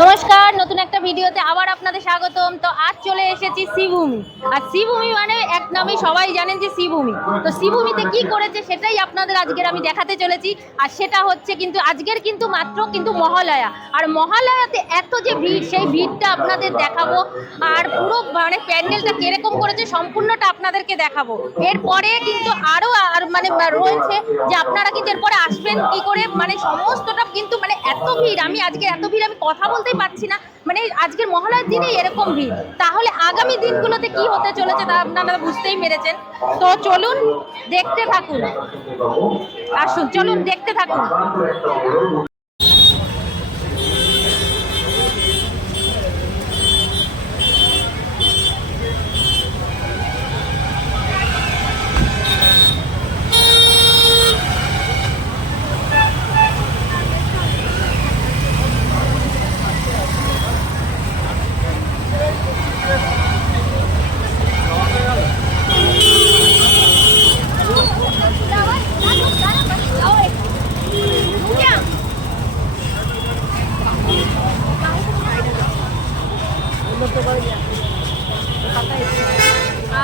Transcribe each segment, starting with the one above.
নমস্কার, নতুন একটা ভিডিওতে আবার আপনাদের স্বাগতম। তো আজ চলে এসেছি শ্রীভূমি। আর শ্রীভূমি মানে এক নামে সবাই জানেন যে শ্রীভূমি। তো শ্রীভূমিতে কি করেছে সেটাই আপনাদের আজকের আমি দেখাতে চলেছি। আর সেটা হচ্ছে কিন্তু আজকের কিন্তু মাত্র কিন্তু মহালয়া। আর মহালয়াতে এত যে ভিড়, সেই ভিড়টা আপনাদের দেখাবো। আর পুরো মানে প্যান্ডেলটা কিরকম করেছে সম্পূর্ণটা আপনাদেরকে দেখাবো। এরপরে কিন্তু আরও মানে রয়েছে যে আপনারা কিন্তু এরপরে আসবেন কি করে, মানে সমস্তটা কিন্তু মানে এত ভিড়, আমি আজকে এত ভিড় আমি কথা বলতেই পারছি না। মানে আজকের মহালয়ার দিনে এরকম ভিড়, তাহলে আগামী দিনগুলোতে কি হতে চলেছে তা আপনারা বুঝতেই পেরেছেন। তো চলুন দেখতে থাকুন, আসুন চলুন দেখতে থাকুন।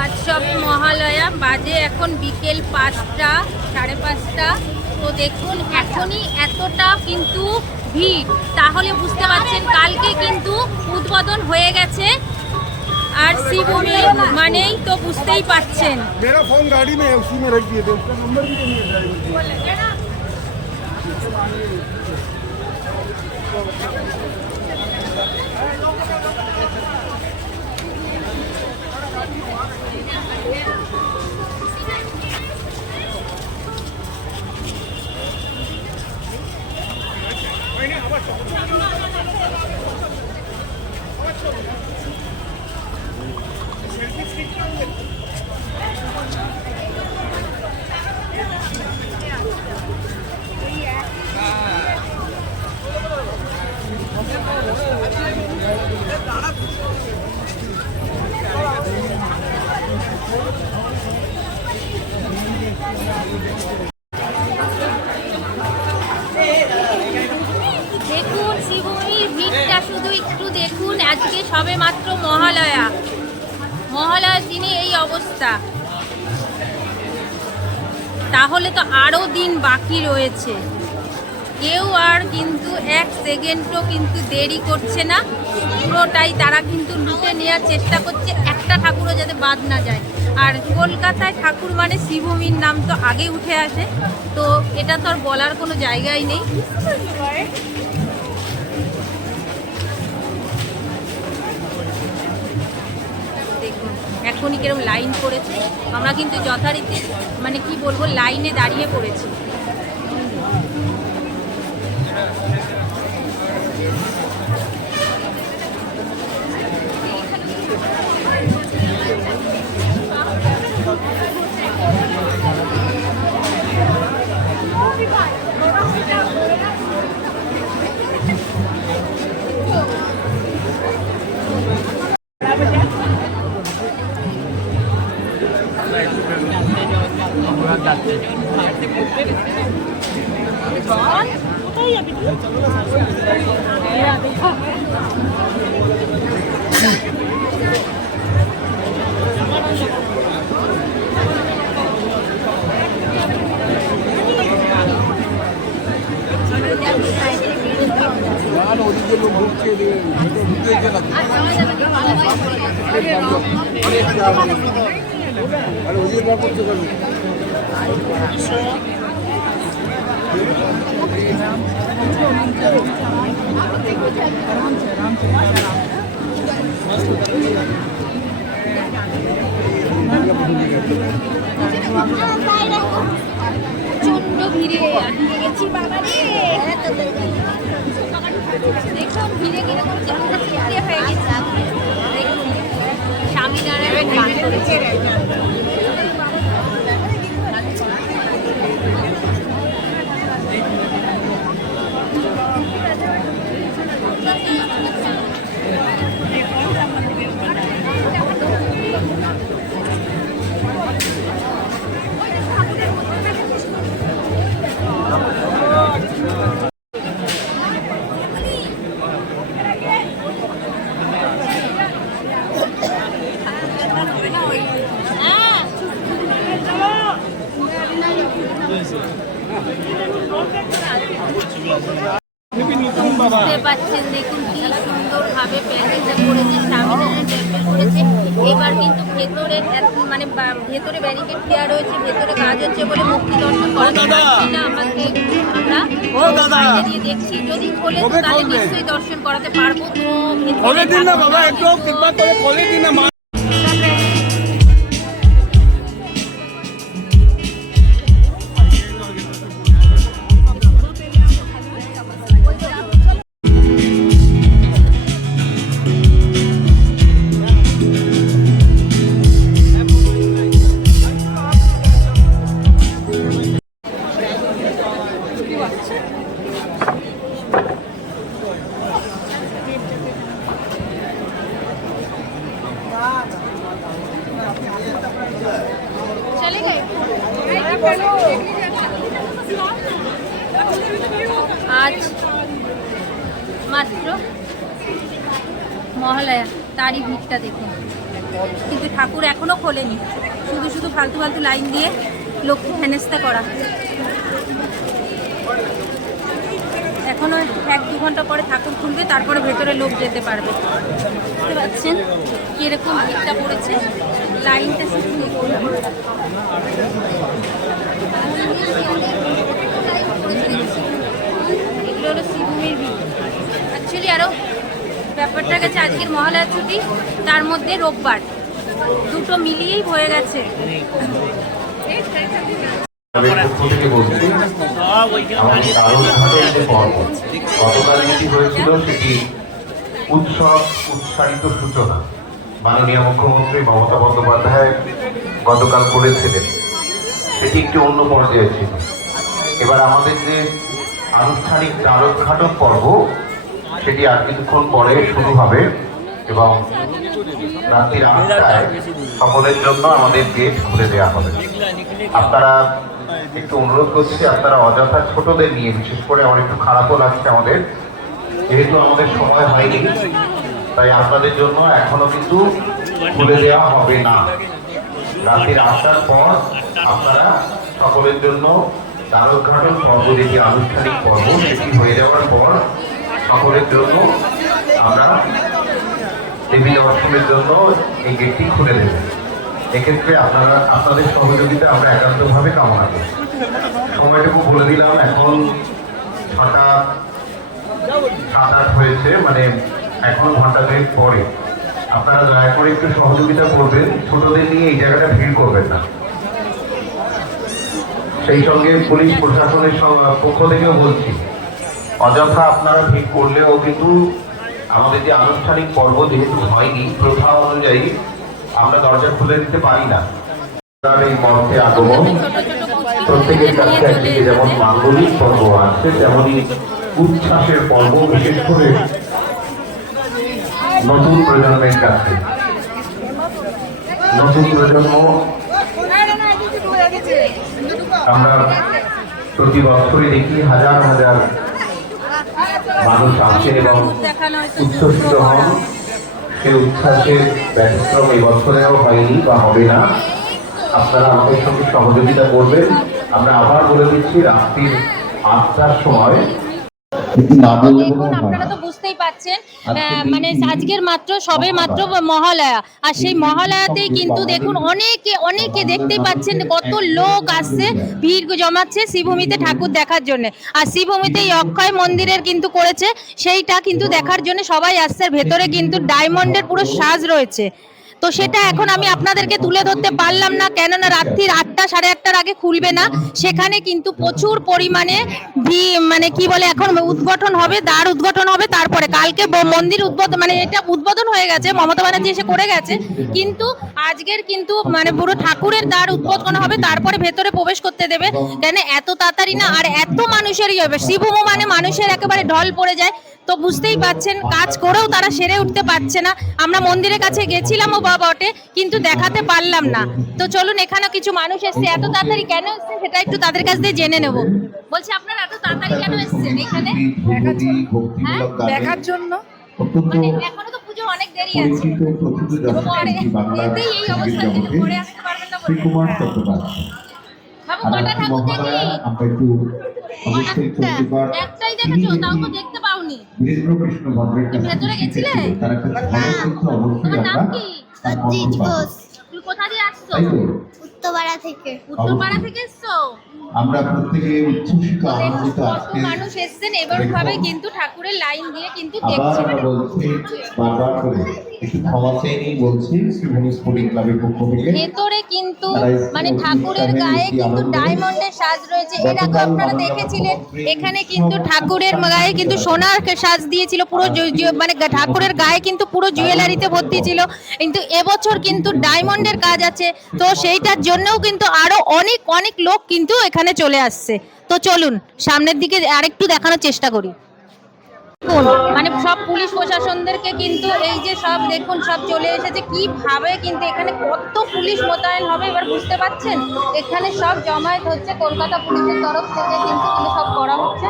আজ সবে মহালয়া, বাজে এখন বিকেল 5টা, 5:30। তো দেখুন এখনই এতটা কিন্তু ভিড়, তাহলে বুঝতে পারছেন কালকে কিন্তু উদ্বোধন হয়ে গেছে। আর শ্রীভূমি মানেই তো বুঝতেই পারছেন। मेरा फोन गाड़ी में है, उसी में रख दिए थे, उसका नंबर भी नहीं है ड्राइवर का। দেখুন শ্রীভূমির ভিড়টা শুধু একটু দেখুন। আজকে সবে মাত্র মহালয়ার দিনে এই অবস্থা, তাহলে তো আরও দিন বাকি রয়েছে। কেউ আর কিন্তু এক সেকেন্ডও কিন্তু দেরি করছে না, পুরোটাই তারা কিন্তু লুটে নেওয়ার চেষ্টা করছে, একটা ঠাকুরও যাতে বাদ না যায়। আর কলকাতায় ঠাকুর মানে শ্রীভূমির নাম তো আগে উঠে আসে, তো এটা তো আর বলার কোনো জায়গাই নেই। দেখুন এখনই কিরকম লাইন পড়েছে, আমরা কিন্তু যথারীতি মানে কি বলবো লাইনে দাঁড়িয়ে পড়েছি। ওদিকে লোক ঢুকছে, ঢুকে গেল আর ওদিকে না করতে পারবে। প্রচন্ড ভিড়ে আটকে গেছি বাবা রে। দেখুন ভিড়ে কিরকম হয়ে গেছে। স্বামীনারায়ণ গান করেছে। পাচ্ছেন, দেখুন কি সুন্দরভাবে প্যান্ডেলটা করেছে, সামনে প্যান্ডেল করেছে। এবার কিন্তু ভেতরে মানে ভেতরে ব্যারিকেড দেওয়া রয়েছে, ভেতরে কাজ হচ্ছে বলে মুক্তি দর্শন করাতে পারছি না। আমরা বাইরে দিয়ে দেখছি, যদি খোলে তো তাহলে নিশ্চয়ই দর্শন করাতে পারবো। তো ভেতরে चले गए। आज মাত্র মহালয়া, তারই ভিড়টা দেখুন। কিন্তু ঠাকুর এখনো খোলেনি, শুধু শুধু ফালতু ফালতু লাইন দিয়ে লোককে হেনস্থা করা। এখনো 1-2 ঘন্টা পরে ঠাকুর খুলবে, তারপরে ভেতরে লোক যেতে পারবে। বুঝতে পারছেন কিরকম ভিড়টা পড়েছে, লাইনটা শুধু এগুলো হলো শ্রীভূমির ভিড়। অ্যাকচুয়ালি আরও ব্যাপারটা গেছে, আজকের মহালয়ার ছুটি, তার মধ্যে রোববার, দুটো মিলিয়েই হয়ে গেছে। গতকাল যেটি হয়েছিল সেটি উৎসব উৎসাহিত সূচনা মাননীয় মুখ্যমন্ত্রী মমতা বন্দ্যোপাধ্যায় গতকাল করেছিলেন, সেটি একটি অন্য পর্যায়ে ছিল। এবার আমাদের যে আনুষ্ঠানিক দ্বারোদ্ঘাটন পর্ব সেটি আর কিছুক্ষণ পরে শুরু হবে এবং রাত্রি 8টায় সকলের জন্য আমাদের গেট খুলে দেওয়া হবে। আপনারা একটু অনুরোধ করছি, আপনারা অযথা ছোটদের নিয়ে, বিশেষ করে আমার একটু খারাপও লাগছে আমাদের, যেহেতু আমাদের সময় হয়নি, তাই আপনাদের জন্য এখনো কিন্তু খুলে দেওয়া হবে না। রাত্রির 8টার পর আপনারা সকলের জন্য দ্বারোদ্ঘাটন পর্ব, যেটি আনুষ্ঠানিক পর্ব, সেটি হয়ে যাওয়ার পর সকলের জন্য আমরা দেবী দর্শনের জন্য এই গেটটি খুলে দেব। এক্ষেত্রে আপনাদের সহযোগিতা আমরা একান্তভাবে কামনা করি। সময়টুকু বলে দিলাম, এখন 6টা 7-8 হয়েছে, মানে এখন ঘন্টা 2 পরে। আপনারা দয়া করে একটু সহযোগিতা করবেন, ছোটদের নিয়ে এই জায়গাটা ভিড় করবেন না। সেই সঙ্গে পুলিশ প্রশাসনের পক্ষ থেকেও বলছি, অযথা আপনারা ভিড় করলেও কিন্তু আমাদের যে আনুষ্ঠানিক পর্ব যেহেতু হয়নি, প্রথা অনুযায়ী আমরা দরজা খুলে দিতে পারি না। এই মঞ্চে আগমন প্রত্যেকের কাছে একদিকে যেমন মাঙ্গলিক পর্ব আছে, তেমনই উচ্ছ্বাসের পর্ব, বিশেষ করে নতুন প্রজন্মের কাছে। নতুন প্রজন্ম আমরা প্রতি বছরই দেখি হাজার হাজার মানুষ আসে এবং উচ্ছ্বসিত হন। সেই উচ্ছ্বাসের ব্যতিক্রম এই বছরেও হয়নি বা হবে না। আপনারা আমাদের সঙ্গে সহযোগিতা করবেন। আমরা আবার বলে দিচ্ছি, রাত্রির 8টার সময় দেখুন, আপনারা তো বুঝতেই পাচ্ছেন, মানে আজকের সবে মাত্র মহালয়া, আর সেই মহালয়াতেই কিন্তু দেখুন অনেকে দেখতেই পাচ্ছেন কত লোক আসছে, ভিড় জমাচ্ছে শ্রীভূমিতে ঠাকুর দেখার জন্য। আর শ্রীভূমিতে এই অক্ষয় মন্দিরের কিন্তু করেছে, সেইটা কিন্তু দেখার জন্য সবাই আসছে। ভেতরে কিন্তু ডায়মন্ডের পুরো সাজ রয়েছে। তো সেটা এখন আমি আপনাদেরকে তুলে ধরতে পারলাম না, কেননা রাত্রির 8টা 8:30 আগে খুলবে না। সেখানে কিন্তু প্রচুর পরিমাণে মানে কি বলে, এখন উদ্বোধন হবে, দ্বার উদ্বোধন হবে, তারপরে কালকে মন্দির উদ্বোধন, মানে এটা উদ্বোধন হয়ে গেছে, মমতা ব্যানার্জি এসে করে গেছে, কিন্তু আজকের কিন্তু মানে পুরো ঠাকুরের দ্বার উদ্বোধন হবে, তারপরে ভেতরে প্রবেশ করতে দেবে। কেন এত তাড়াতাড়ি না, আর এত মানুষেরই হবে। শ্রীভূমি মানে মানুষের একেবারে ঢল পড়ে যায়। তো বুঝতেই পাচ্ছেন, কাজ করেও তারা সেরে উঠতে পারছে না। আমরা মন্দিরের কাছে গেছিলামও বটে, কিন্তু দেখাতে পারলাম না। তো চলুন, এখানে কিছু মানুষ এসছে। এত তাড়াতাড়ি কেন এসছে সেটা একটু তাদের কাছ দিয়ে জেনে নেব। বলছি, আপনারা এত তাড়াতাড়ি কেন এসছেন এখানে? দেখার জন্য। মানে এখনো তো পুজো অনেক দেরি আছে। পরে এতেই এই অবস্থা, কিন্তু পরে আসতে পারবেন না বলে। বাবু, কটা ঠাকুর দেখলি? একটাই দেখেছো, তাও তো দেখতে পাওনি। বীরেন্দ্রকৃষ্ণ ভদ্রের কাছে ভেতরে গেছিলে? শিখেছিল, তার একটা ঝলক কিন্তু অবশ্যই তোমার নাম আমরা কি? তার সত্যজিৎ কণ্ঠ পাবো। ঘোষ, তুমি কোথা দিয়ে আসছো? তাই তো উত্তরপাড়া থেকে। উত্তরপাড়া থেকে এসছো? আমরা প্রত্যেকে উচ্ছ্বসিত তো দেখুন আনন্দিত কত আজকে মানুষ এসছেন এবার ভাবে কিন্তু ঠাকুরের লাইন দিয়ে কিন্তু আবার দেখছেন। আমরা বলছি বারবার করে একটু ক্ষমা চেয়ে নিয়ে বলছি শ্রীভূমি স্পোর্টিং ক্লাবের পক্ষ থেকে ভেতরে কিন্তু মানে ঠাকুরের গায়ে কিন্তু ডায়মন্ডের সাজ রয়েছে। এর আগে আপনারা দেখেছিলেন এখানে কিন্তু ঠাকুরের গায়ে কিন্তু সোনার সাজ দিয়েছিল, পুরো মানে ঠাকুরের গায়ে কিন্তু পুরো জুয়েলারিতে ভর্তি ছিল, কিন্তু এবছর কিন্তু ডায়মন্ডের কাজ আছে। তো সেইটার জন্যও কিন্তু আরো অনেক অনেক লোক কিন্তু এখানে চলে আসছে। তো চলুন সামনের দিকে আরেকটু দেখানোর চেষ্টা করি। দেখুন মানে সব পুলিশ প্রশাসনদেরকে কিন্তু এই যে সব দেখুন সব চলে এসেছে, কিভাবে কিন্তু এখানে কত পুলিশ মোতায়েন হবে এবার বুঝতে পারছেন। এখানে সব জমায়েত হচ্ছে কলকাতা পুলিশের তরফ থেকে কিন্তু এগুলো সব করা হচ্ছে।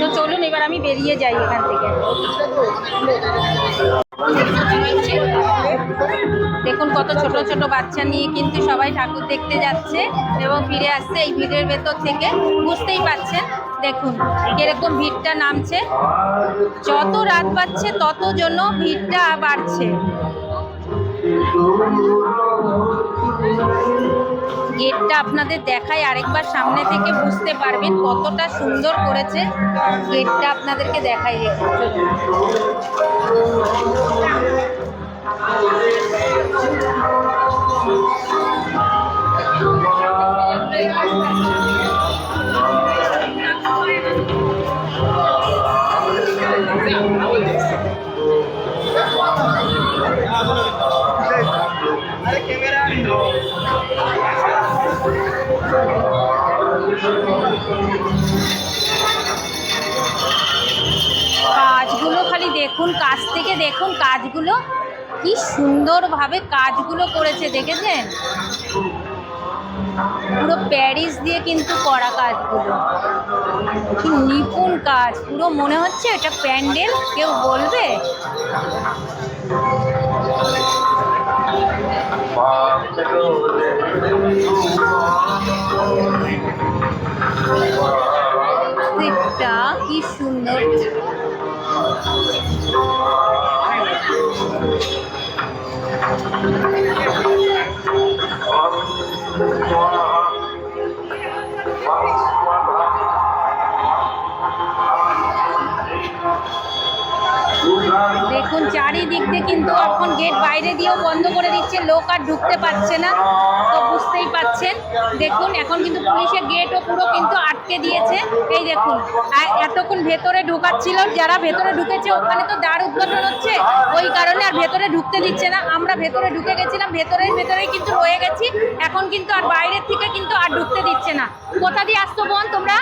তো চলুন এবার আমি বেরিয়ে যাই এখান থেকে। দেখুন কত ছোট ছোট বাচ্চা নিয়ে কিন্তু সবাই ঠাকুর দেখতে যাচ্ছে এবং ফিরে আসছে এই ভিড়ের ভেতর থেকে, বুঝতেই পাচ্ছেন। দেখুন কিরকম ভিড়টা নামছে, যত রাত বাড়ছে তত জন্য ভিড়টা বাড়ছে। গেটটা আপনাদের দেখাই আরেকবার সামনে থেকে, বুঝতে পারবেন কতটা সুন্দর করেছে গেটটা, আপনাদেরকে দেখাই। কাজগুলো খালি দেখুন, কাছ থেকে দেখুন কাজগুলো কি সুন্দরভাবে কাজগুলো করেছে, দেখেছেন? পুরো প্যারিস দিয়ে কিন্তু করা কাজগুলো, কি নিপুণ কাজ, পুরো মনে হচ্ছে এটা প্যান্ডেল। কেউ বলবে এটা কি সুন্দর। দেখুন চারিদিক দিয়ে কিন্তু এখন গেট বাইরে দিয়েও বন্ধ করে দিচ্ছে, লোক আর ঢুকতে পারছে না। তো বুঝতেই পাচ্ছেন দেখুন এখন কিন্তু পুলিশের গেটও পুরো কিন্তু আটকে দিয়েছে। এই দেখুন আর এতক্ষণ ভেতরে ঢোকাচ্ছিল, যারা ভেতরে ঢুকেছে ওখানে তো দ্বার উদ্ঘাটন হচ্ছে, ওই কারণে আর ভেতরে ঢুকতে দিচ্ছে না। আমরা ভেতরে ঢুকে গেছিলাম, ভেতরেই কিন্তু রয়ে গেছি, এখন কিন্তু আর বাইরের থেকে কিন্তু আর ঢুকতে দিচ্ছে না। কোথা দিয়ে আসছো বোন তোমরা,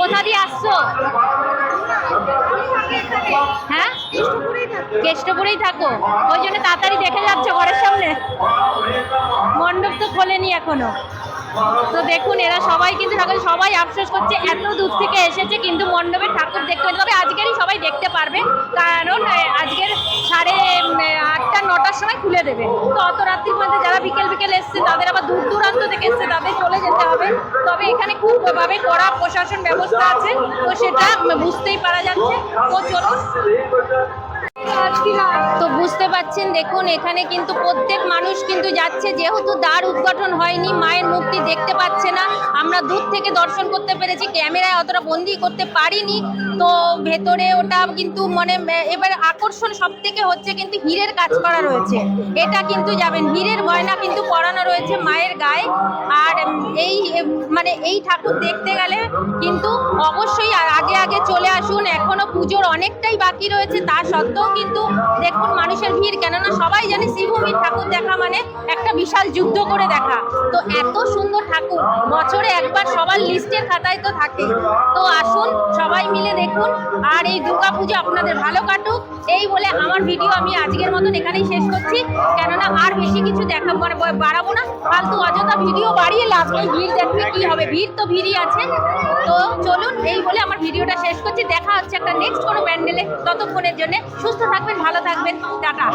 কোথা দিয়ে আসছো? হ্যাঁ কেষ্টপুরেই থাকো, ওই জন্য তাড়াতাড়ি দেখে যাচ্ছ ঘরের সামনে। মণ্ডপ তো খোলেনি এখনো। তো দেখুন এরা সবাই কিন্তু সবাই আফসোস করছে, এত দূর থেকে এসেছে কিন্তু মণ্ডপের ঠাকুর দেখতে পাবে। তবে আজকেরই সবাই দেখতে পারবে, কারণ আজকের 8:30-9টার সময় খুলে দেবে। তো অত রাত্রির মধ্যে যারা বিকেল এসছে তাদের আবার দূর দূরান্ত থেকে এসছে, তাদের চলে যেতে হবে। তবে এখানে খুব ভাবে কড়া প্রশাসন ব্যবস্থা আছে, তো সেটা বুঝতেই পারা যাচ্ছে। তো চলুন, তো বুঝতে পাচ্ছেন দেখুন এখানে কিন্তু প্রত্যেক মানুষ কিন্তু যাচ্ছে, যেহেতু দ্বার উদ্ঘাটন হয়নি, মায়ের মূর্তি দেখতে পাচ্ছে না। আমরা দূর থেকে দর্শন করতে পেরেছি, ক্যামেরায় অতটা বন্দি করতে পারিনি। তো ভেতরে ওটা কিন্তু মানে এবার আকর্ষণ সব থেকে হচ্ছে কিন্তু হীরের কাজ করা রয়েছে, এটা কিন্তু যাবেন হীরের গয়না কিন্তু পরানো রয়েছে মায়ের গায়ে। আর এই মানে এই ঠাকুর দেখতে গেলে কিন্তু অবশ্যই আগে চলে আসুন, এখনো পুজোর অনেকটাই বাকি রয়েছে। তা সত্ত্বেও কিন্তু দেখুন মানুষের ভিড়, কেননা সবাই জানে শ্রীভূমির ঠাকুর দেখা মানে একটা বিশাল যুদ্ধ করে দেখা। তো এত সুন্দর ঠাকুর বছরে একবার সবার লিস্টের খাতায় তো থাকে। তো আসুন সবাই মিলে দেখুন, আর এই দুর্গাপুজো আপনাদের ভালো কাটুক, এই বলে আমার ভিডিও আমি আজকের মতন এখানেই শেষ করছি। কেননা আর বেশি কিছু মানে বাড়াবো না, ফালতু অযথা ভিডিও বাড়িয়ে লাভ নেই। ভিড় দেখলে কি হবে, ভিড় তো ভিড়ই আছে। তো চলুন এই বলে আমার ভিডিওটা শেষ করছি। দেখা হচ্ছে একটা নেক্সট কোনো প্যান্ডেলে, ততক্ষণের জন্য সুস্থ থাকবেন, ভালো থাকবেন, টাটা।